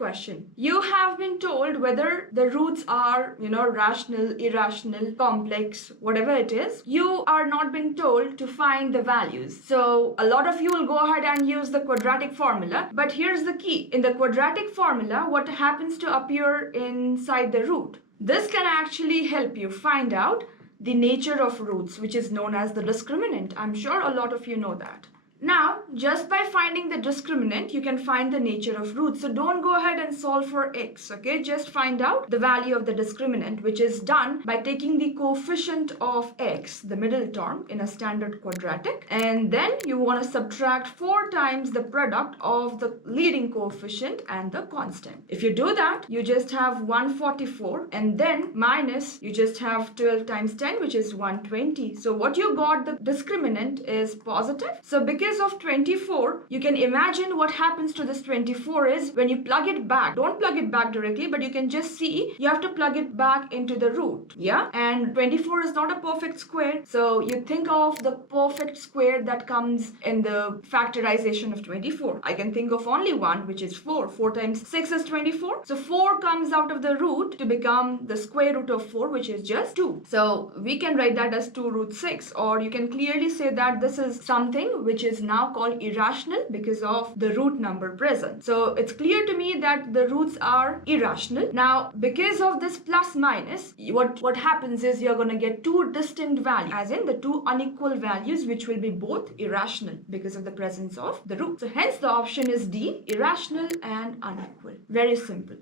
question. You have been told whether the roots are, rational, irrational, complex, whatever it is. You are not being told to find the values. So a lot of you will go ahead and use the quadratic formula. But here's the key. In the quadratic formula, what happens to appear inside the root? This can actually help you find out the nature of roots, which is known as the discriminant. I'm sure a lot of you know that. Now, just by finding the discriminant, you can find the nature of roots. So don't go ahead and solve for x, okay? Just find out the value of the discriminant, which is done by taking the coefficient of x, the middle term, in a standard quadratic. And then you want to subtract 4 times the product of the leading coefficient and the constant. If you do that, you just have 144, and then minus, you just have 12 times 10, which is 120. So what you got, the discriminant, is positive. So because of 24, you can imagine what happens to this 24 is when you plug it back. Don't plug it back directly, but you can just see you have to plug it back into the root. Yeah, and 24 is not a perfect square. So you think of the perfect square that comes in the factorization of 24. I can think of only one, which is 4. 4 times 6 is 24. So 4 comes out of the root to become the square root of 4, which is just 2. So we can write that as 2 root 6, or you can clearly say that this is something which is now called irrational because of the root number present. So it's clear to me that the roots are irrational. Now, because of this plus minus, what happens is you're going to get 2 distinct values, as in the 2 unequal values, which will be both irrational because of the presence of the root. So hence the option is D, irrational and unequal. Very simple.